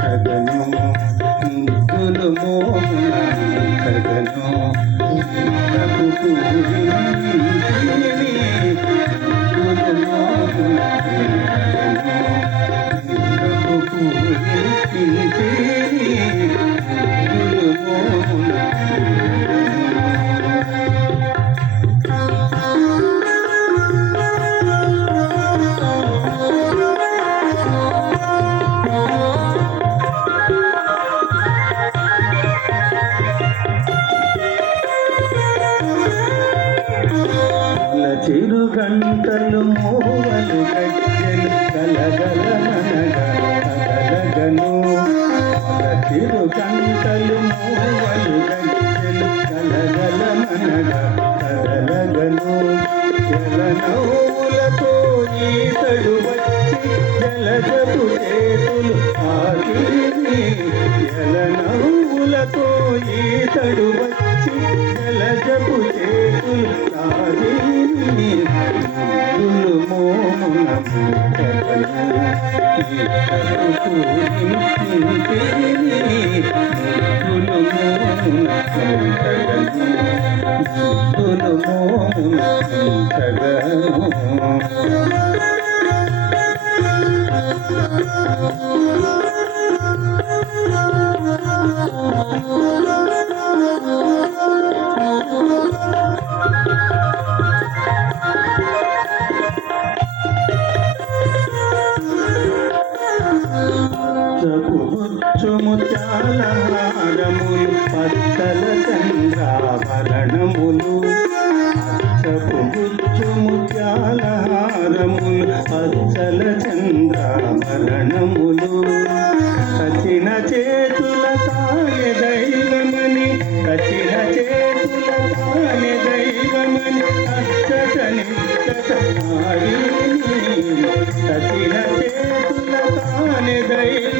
చగను ముద్దులు మోహన చగను ఇంతకు అల చిరు గంటలు మోవలు గజ్జలు గలగల మనగా కదలగను చిరు గంటలు మోవలు గజ్జలు గలగల కలగను జలనవులతో ఈతడు వచ్చి జలజపు చేతులు జలజపు చేతులు ఆగిని ముద్దులు మోమున ముట్టగను ఈతడు పూజించితిని ముద్దులు మోమున ముట్టగను ముద్దులు మోమున ముట్టగను చపుచ్చు పచ్చల చంద్రాభరణములు. చపుచ్చు ముత్యాల హారములు పచ్చల చంద్రాభరణములు. కచిన చేతుల తాయ దైవమని కచిన చేతుల తాయ దైవమని అచ్చటని చటమాడి కచిన చేతుల తానే దైవమని